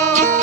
Oh.